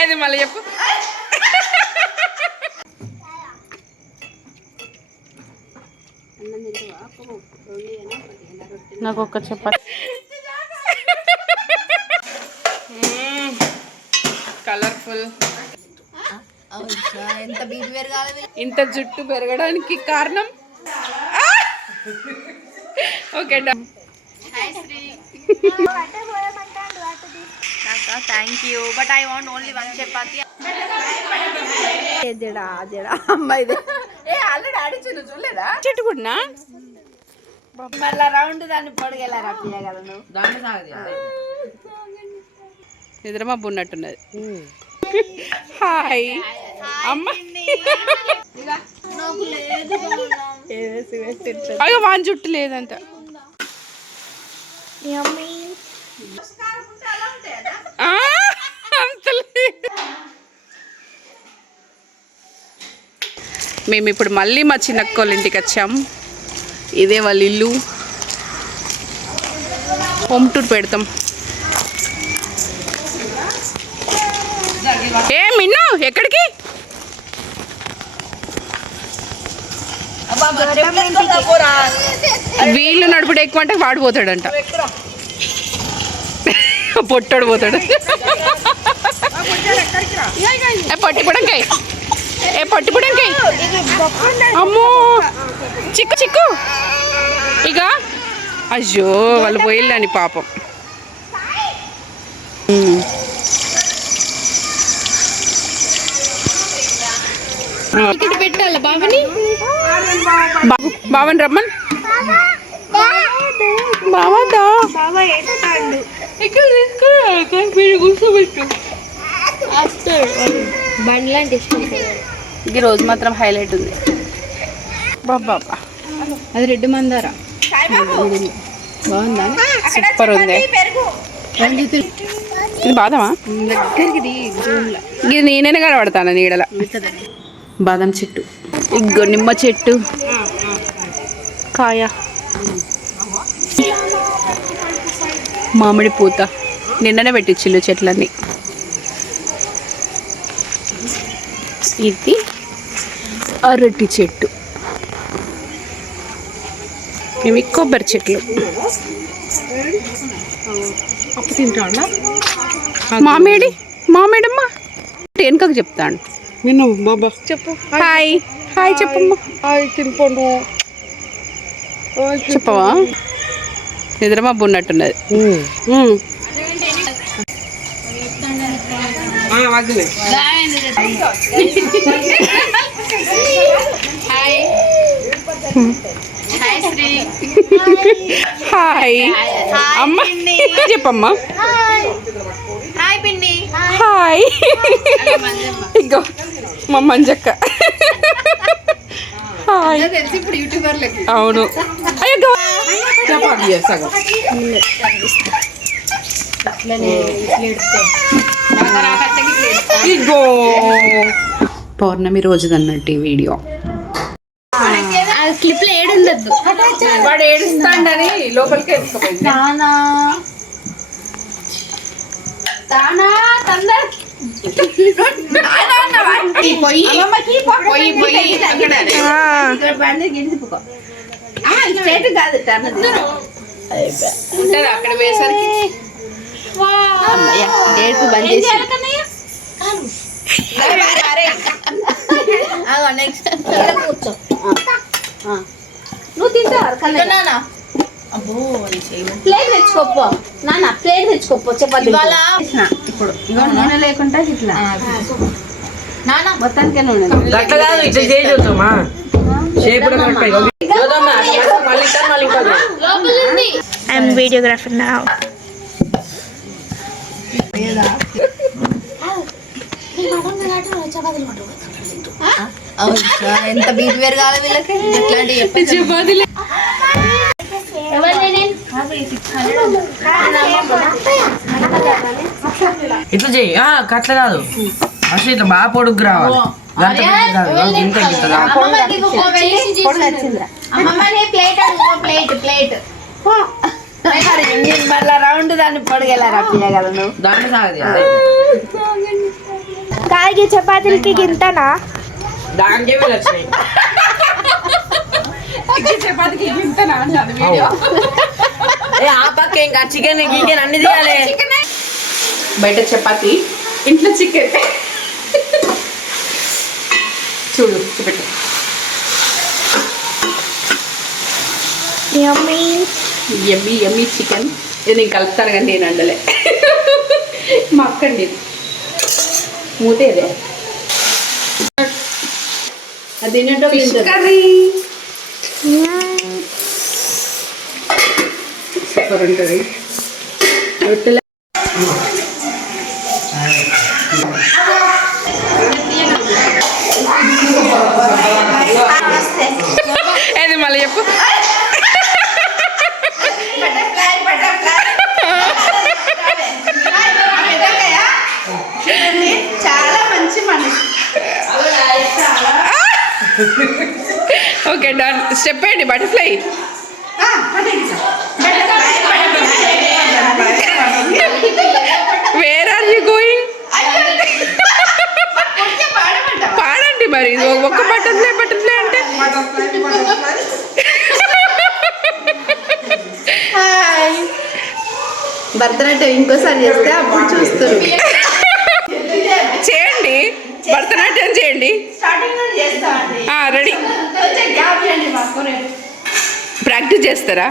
ఏది మళ్ళీ చెప్పు? నాకు ఒక్క చెప్పండి కలర్ఫుల్. ఎంత బీపీ పెరగాలి? ఇంత జుట్టు పెరగడానికి కారణం? Okay thank you but I want only one chapati చెట్టు కూడా మళ్ళా రౌండ్ దాన్ని పొడిగేలా పిల్ల కదా నువ్వు. నిద్రమబ్బు ఉన్నట్టున్నది హాయ్ అమ్మ. అయ్యో వాన్ జుట్టు లేదంట. మేము ఇప్పుడు మళ్ళీ మా చిన్నక్కోళ్ళ ఇంటికి వచ్చాం. ఇదే వాళ్ళ ఇల్లు. హోమ్ టూర్ పెడతాం. ఏ మిన్ను ఎక్కడికి? వీళ్ళు నడుపుడు ఎక్కువ అంటే వాడు పోతాడంట. పొట్టాడు పోతాడు. ఏ పొట్టి పుడంకాయ. ఏ పొట్టి పుడంకాయ. అమ్మో చిక్కు చిక్కు. ఇక అయ్యో వాళ్ళు పోయిల్లని పాపం ఉమ్. ఇక్కడ పెట్టాలి బాబుని బాబు బావని రమ్మన్. ఇక్కడ మీరు కూర్చోబెట్టు. ఇష్టం ఈ రోజు మాత్రం హైలైట్ ఉంది. బాబా అది రెడ్డి మందార? బాగుందా? సూపర్ ఉంది. ఇది బాదమా? దగ్గరికి జూన్లో ఇది నేనే కనబడతాను నీడల? బాదం చెట్టు. ఇగ్గో నిమ్మ చెట్టు. కాయ. మామిడి పూత. నిన్ననే పెట్టించిల్లు చెట్లన్నీ. ఇది అరటి చెట్టు. ఇవి కొబ్బరి చెట్లు. అప్పు తింటాడా? మామిడి మామిడమ్మ. వెనుకకు చెప్తాను విను బాబా. చెప్పు. హాయ్. హాయ్. చెప్పమ్మా. హాయ్ తినిపోండు చెప్పవా? నిద్రమబ్బు ఉన్నట్టున్నది. హాయ్. అమ్మ చెప్పమ్మా. హాయ్ పిన్ని. హాయ్. ఇగో. మా మంజక్క. అవును. ఇగో. పౌర్ణమి రోజుదన్నట్టు ఈ వీడియో. ఆ క్లిప్లో ఏడుండద్దు. వాడు ఏడుస్తాడని లోపలికి ఎత్తుకుపోయింది. తానా తానా తందర్ అక్కడ వేసరికి డేట్ బంద్ చేసి నెక్స్ట్ కూర్చో నువ్వు తింటావు నానా ప్లేట్ తెచ్చుకోపో. నాన్న ప్లేట్ తెచ్చుకోపో చపాతి ఇప్పుడు నూనె లేకుండా ఇట్లా. నాన్న. మొత్తానికే నూనె. కాదు ఇట్లా చేయొద్దమ్మా I'm videographer now. ఎంత బీపీ పెరగాలి వీళ్ళకి? ఎట్లాంటి ఇట్లా చేయి ఆ, గట్ల కాదు అసలు ఇట్లా బాగా పొడుగు రావాలి ఇంత మళ్ళా రౌండ్ దాన్ని పొడిగేలారా పిల్లగల నువ్వు దాంట్లో సాగది కాగి చపాతీలకి గింతనా దానికే వెళ్ళొచ్చినాయి చపాతీకి గింతనా వీడియో ఏ ఆ పక్క ఇంకా చికెన్ గికెన్ అన్ని తీయాలి. బయట చపాతి ఇంట్లో చికెన్ చూడు చూపెట్టు. యమ్మీ ఎమ్మి ఎమ్మి చికెన్ ఇది నేను కలుపుతాను కానీ నేను అండలే మా అక్కండి మూతేదే అది. ఏంటో కర్రీ సూపర్ ఉంటుంది రొట్టెల ఏది మళ్ళీ చెప్పు? చాలా మంచి మనిషి. ఓకే డన్ స్టెప్ వేయండి butterfly where are you going పాడండి మరి ఒ- ఒక్క బటర్ఫ్లై బటర్ఫ్లై అంటే? భరతనాట్యం ఇంకోసారి చేస్తే అప్పుడు చూస్తారు. చేయండి. భరతనాట్యం చేయండి. రెడీ. ప్రాక్టీస్ చేస్తారా?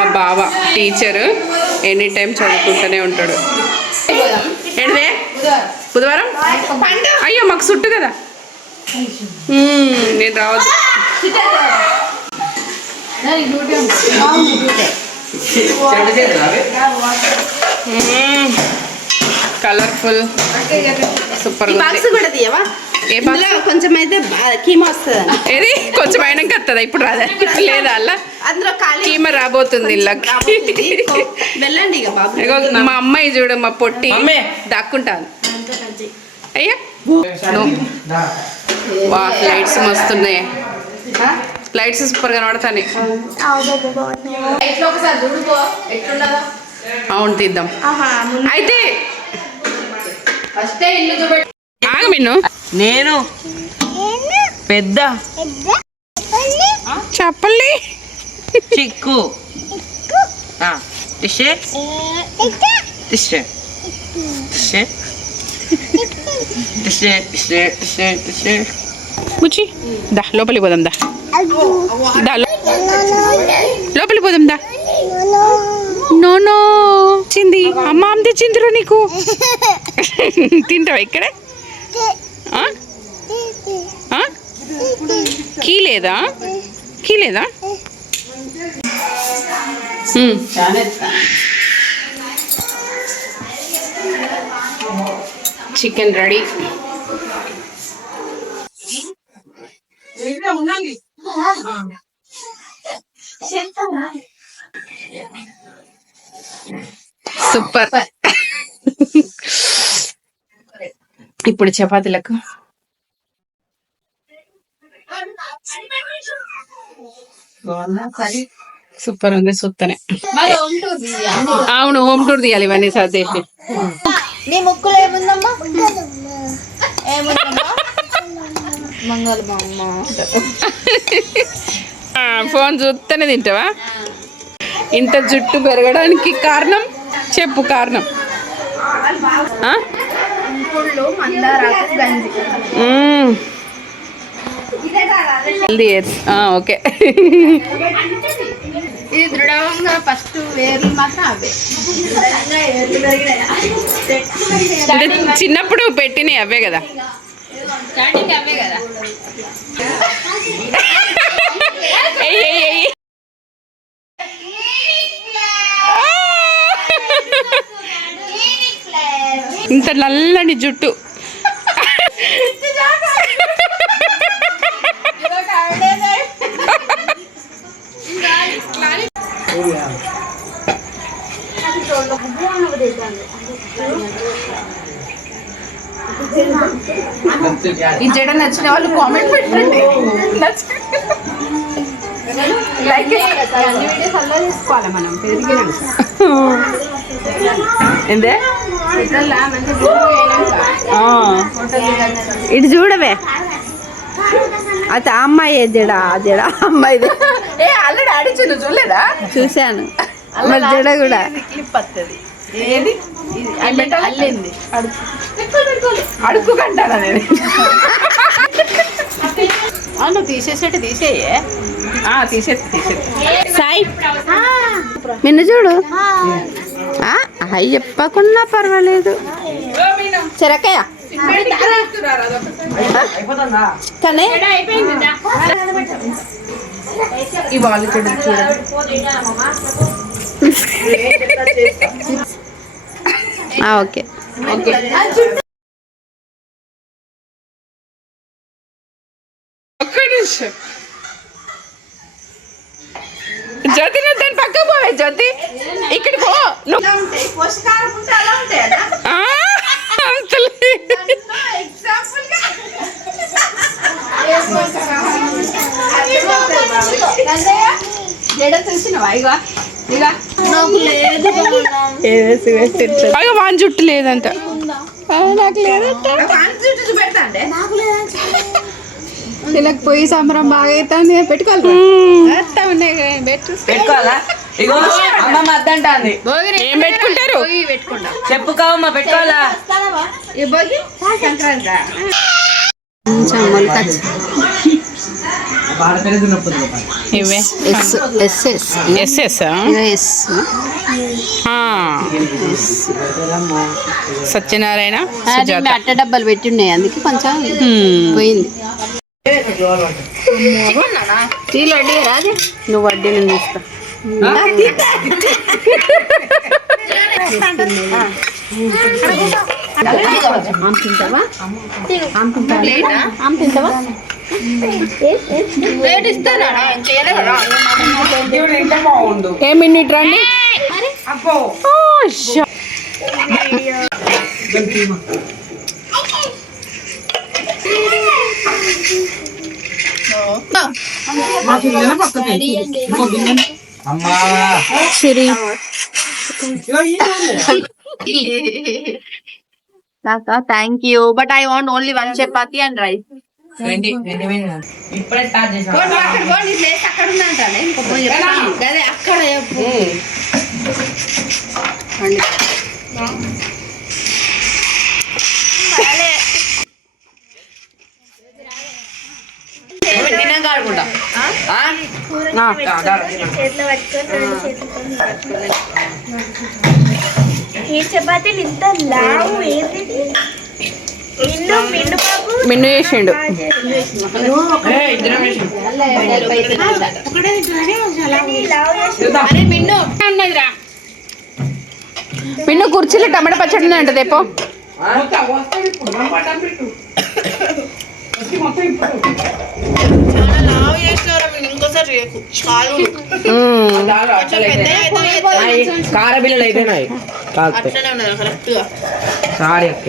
మా బావ టీచర్ ఎనీ టైం చదువుకుంటూనే ఉంటాడు. ఏంటిదే? బుధవారం? అయ్యో మాకు సుట్టు కదా. నేను రావద్దు? కలర్ఫుల్ సూపర్ బాక్స్ కూడా తీయవా? కొంచెం అయితే బా- కీమా వస్తుంది ఏది? కొంచెం అయినాక వస్తుందా ఇప్పుడు రాదా? లేదా అలా? అందులో కీమ రాబోతుంది వెళ్ళండి మా అమ్మాయి చూడు మా పొట్టి. దాక్కుంటాను అయ్యా. వా లైట్స్ మస్తున్నాయి. లైట్స్ సూపర్ కనబడతాయి అవును తీద్దాం. అయితే ఆగ మిన్ను. నేను పెద్ద చెప్పండి. చిక్కు. ముచ్చి దా లోపలికి పోదాం దా. దా లో- లోపలికి పోదాం దా. No no. చింది అమ్మ అమ్మ తెచ్చిందిరు నీకు. తింటావా ఇక్కడే? కీ లేదా? కీ లేదా. Chicken ready. సూపర్. ఇప్పుడు చపాతీలకు. సూపర్ ఉంది సుత్తనే అవును హోమ్ టూర్ తీయాలి ఇవన్నీ సర్దేసి. నీ ముక్కులో ఏముందమ్మా? ఏముందమ్మా? మంగళమ్మ ఆ, ఫోన్ చూస్తేనే తింటావా? ఇంత జుట్టు పెరగడానికి కారణం? చెప్పు కారణం. మందారాకు గంజి. Healthy okay. ఇది దృఢంగా ఫస్ట్ వేర్లు మాత్రం అవే. చిన్నప్పుడు పెట్టినవి అవే కదా. స్టార్టింగ్ అవే కదా. ఇంత నల్లని జుట్టు. ఈ జడ నచ్చిన వాళ్ళు కామెంట్ పెట్టండి. లైక్ చేసుకోవాలి మనం. పెరిగినాక ఎందే ఇటు చూడవే. అయితే అమ్మాయి జడ జడ ఆ అమ్మాయిది ఏ ఆల్రెడీ ఆడించు నువ్వు చూడలేదా? చూశాను. మరి జడ కూడా. క్లిప్ వస్తుంది ఏది? అల్లింది అడుక్కుంటానా నేను? అవును తీసేసేటి తీసేయే. ఆ, తీసేది తీసేది సాయి. నిన్ను చూడు. ఆ, అయ్యి చెప్పకున్నా పర్వాలేదు. చెరకయ్య అయిపోతుందా? కానీ ఈ వాళ్ళు చూడండి చూడండి ఆ, ఓకే. ఓకే ఒక్క నిమిషం జ్యోతి నువ్వు దాని పక్క పోవే జ్యోతి ఇక్కడ పో నువ్వు ఆ, అంతలే. జడ చూసినవా ఇగో ఇగో అయ్యో వాన్ జుట్టు లేదంట. నాకు లేదంట. వీళ్ళకి పోయి సంబరం బాగా అవుతుంది పెట్టుకోవాలి పెట్టుకోవాలా? ఇగో అమ్మమ్మ అద్దంటాంది ఏం పెట్టుకుంటారు? చెప్పు కావమ్మ పెట్టుకోవాలా? సంక్రాంతి ఇవే. ఎస్ సత్యనారాయణ సుజాత. అట్ట డబ్బాలు పెట్టి ఉన్నాయి అందుకే కొంచెం. పోయింది. వడ్డీ నువ్వు వడ్డీ నేను తీస్తా. ఆమె తింటావా? ఆమె తింటావా? ఆమె తింటావా? ఏ మినిట్ రండి అమ్మా Siri thank you but I want only one chapati and rice twenty twenty minutes ఇప్పుడే స్టార్ట్ చేసాం అక్కడ ఇంకో. అదే అక్కడ చెప్పు. ఈ చపాతీలు ఇంత లావు ఏంటి మిన్ను చేసిండు. మిన్ను అన్నదిరా పిన్ను కుర్చీలో టమాటా పచ్చడి ఉందంట దేపో కార బిల్లలు అయిపోయినాయి. సారీ అక్క.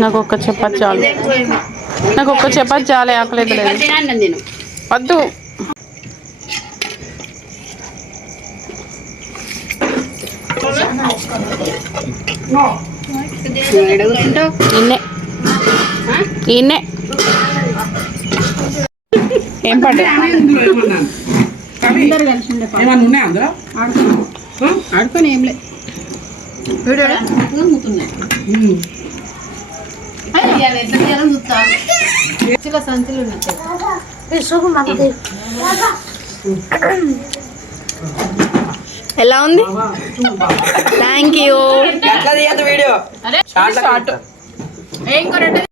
నాకు ఒక్క చపాతి చాలు. నాకు ఒక్క చపాతి చాలే ఆకలేదు లేదు. వద్దు. నిన్నే నిన్నే ఏం పడ్డా అందరు కలిసి ఉండే పాపం. ఏమన్నా ఉన్నాయా అందులో? ఆడుకో ఆడుకొని ఏం లే. మూతున్నాయి సంచుల సంచులు ఉన్నాయి. విసుగు మాకు ఎలా ఉంది? థ్యాంక్ యూ ఎట్లా తీయద్దు వీడియో? అరే షార్ట్ షార్ట్ ఏం కొరట